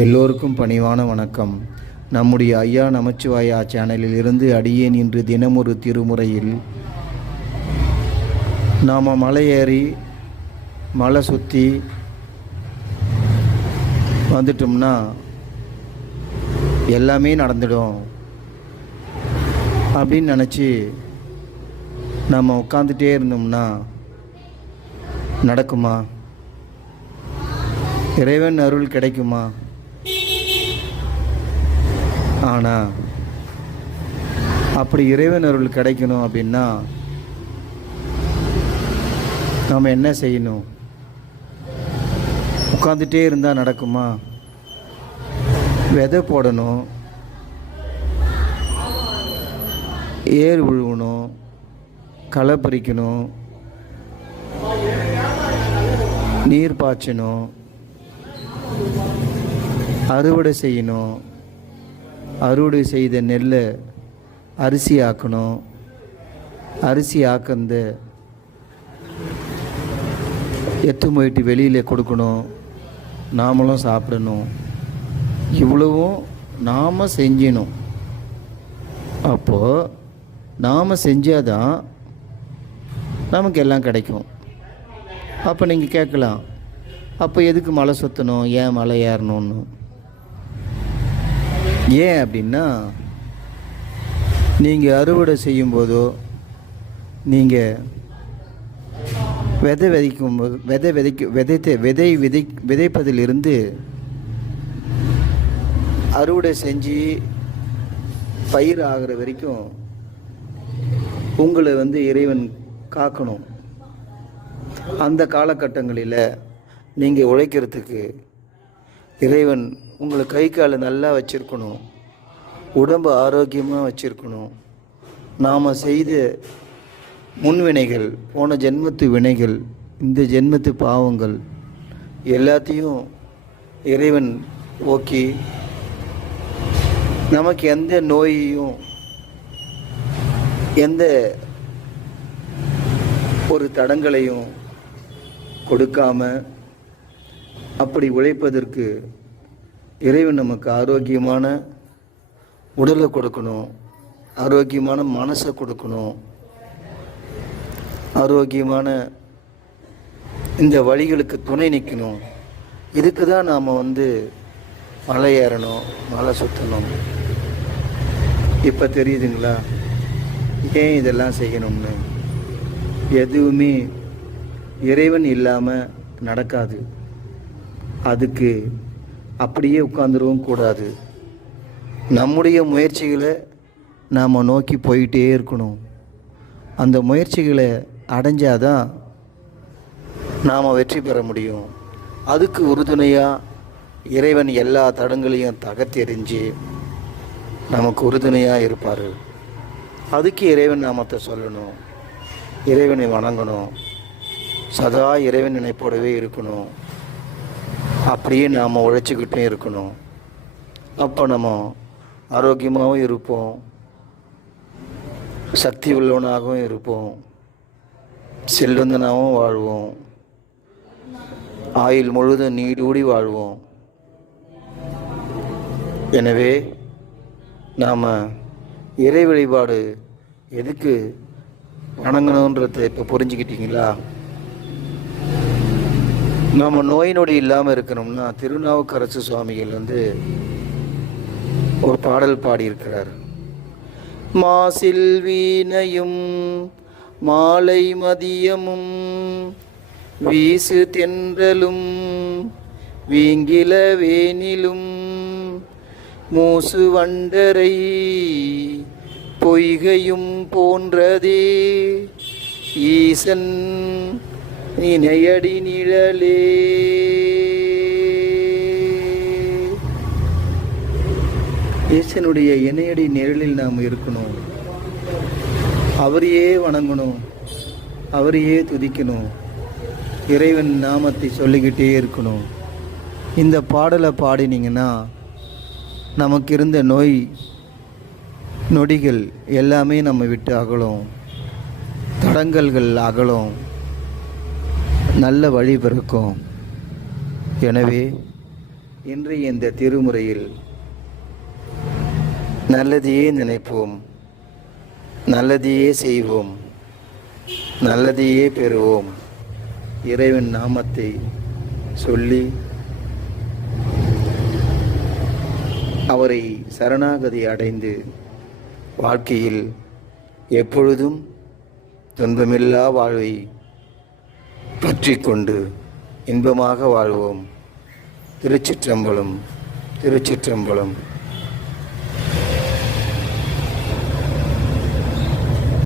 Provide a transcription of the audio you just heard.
எல்லோருக்கும் பணிவான வணக்கம். நம்முடைய ஐயா நமச்சிவாயா சேனலில் இருந்து அடியேன் இன்று தினமொரு திருமுறையில் நாம் மலை ஏறி மலை சுற்றி வந்துட்டோம்னா எல்லாமே நடந்துடும் அப்படின்னு நினச்சி நம்ம உட்காந்துட்டே இருந்தோம்னா நடக்குமா? இறைவன் அருள் கிடைக்குமா? ஆனால் அப்படி இறைவன் அருள் கிடைக்கணும் அப்படின்னா நாம் என்ன செய்யணும்? உட்காந்துட்டே இருந்தால் நடக்குமா? விதை போடணும், ஏர் உழுவணும், களை பறிக்கணும், நீர் பாய்ச்சணும், அறுவடை செய்யணும், அறுவடை செய்த நெல்லை அரிசி ஆக்கணும், அரிசி ஆக்கந்த போயிட்டு வெளியில் கொடுக்கணும், நாமளும் சாப்பிடணும். இவ்வளவும் நாம் செஞ்சணும். அப்போது நாம் செஞ்சாதான் நமக்கு எல்லாம் கிடைக்கும். அப்போ நீங்கள் கேட்கலாம், அப்போ எதுக்கு மலை சுற்றணும், ஏன் மலை ஏறணும்னு? ஏன் அப்படின்னா, நீங்கள் அறுவடை செய்யும்போதோ நீங்கள் விதைப்பதிலிருந்து அறுவடை செஞ்சு பயிர் ஆகிற வரைக்கும் உங்களை இறைவன் காக்கணும். அந்த காலகட்டங்களில் நீங்கள் உழைக்கிறதுக்கு இறைவன் உங்களை கை காலை நல்லா வச்சுருக்கணும், உடம்பு ஆரோக்கியமாக வச்சுருக்கணும். நாம் செய்த முன்வினைகள், போன ஜென்மத்து வினைகள், இந்த ஜென்மத்து பாவங்கள் எல்லாத்தையும் இறைவன் போக்கி நமக்கு எந்த நோயையும் எந்த ஒரு தடங்களையும் கொடுக்காம அப்படி உழைப்பதற்கு இறைவன் நமக்கு ஆரோக்கியமான உடலை கொடுக்கணும், ஆரோக்கியமான மனசை கொடுக்கணும், ஆரோக்கியமான இந்த வழிகளுக்கு துணை நிற்கணும். இதுக்கு தான் நாம் மலை ஏறணும், மலை சுற்றணும். இப்போ தெரியுதுங்களா ஏன் இதெல்லாம் செய்யணும்னு? எதுவுமே இறைவன் இல்லாமல் நடக்காது. அதுக்கு அப்படியே உட்காந்துடவும் கூடாது. நம்முடைய முயற்சிகளை நாம் நோக்கி போயிட்டே இருக்கணும். அந்த முயற்சிகளை அடைஞ்சாதான் நாம் வெற்றி பெற முடியும். அதுக்கு உறுதுணையாக இறைவன் எல்லா தடங்களையும் தகர்த்தெறிஞ்சு நமக்கு உறுதுணையாக இருப்பார். அதுக்கு இறைவன் நாமத்தை சொல்லணும், இறைவனை வணங்கணும், சதா இறைவன் நினைப்போடவே இருக்கணும். அப்படியே நாம் உழைச்சிக்கிட்டே இருக்கணும். அப்போ நம்ம ஆரோக்கியமாகவும் இருப்போம், சக்தி உள்ளவனாகவும் இருப்போம், செல்வந்தனாகவும் வாழ்வோம், ஆயுள் முழுதும் நீடூடி வாழ்வோம். எனவே நாம் இறை வழிபாடு எதுக்கு வணங்கணுன்றதை இப்போ புரிஞ்சுக்கிட்டீங்களா? நாம் நோய் நொடி இல்லாமல் இருக்கணும்னா திருநாவுக்கரசு சுவாமிகள் ஒரு பாடல் பாடியிருக்கிறார். மாசில் வீணையும் மாலை மதியமும் வீசு தென்றலும் வீங்கில வேனிலும் மூசு வண்டரை பொய்கையும் போன்றதே ஈசன் இணையடி நிழலே. ஈசனுடைய இணையடி நிழலில் நாம் இருக்கணும். அவரையே வணங்கணும், அவரையே துதிக்கணும், இறைவன் நாமத்தை சொல்லிக்கிட்டே இருக்கணும். இந்த பாடலை பாடினீங்கன்னா நமக்கு இருந்த நோய் நொடிகள் எல்லாமே நம்ம விட்டு அகலும், தடங்கல்கள் அகலும், நல்ல வழி பிறக்கும். எனவே இன்றைய இந்த திருமுறையில் நல்லதையே நினைப்போம், நல்லதையே செய்வோம், நல்லதையே பெறுவோம். இறைவன் நாமத்தை சொல்லி அவரை சரணாகதி அடைந்து வாழ்க்கையில் எப்பொழுதும் துன்பமில்லா வாழ்வை பற்றி கொண்டு இன்பமாக வாழ்வோம். திருச்சிற்றம்பலம், திருச்சிற்றம்பலம்.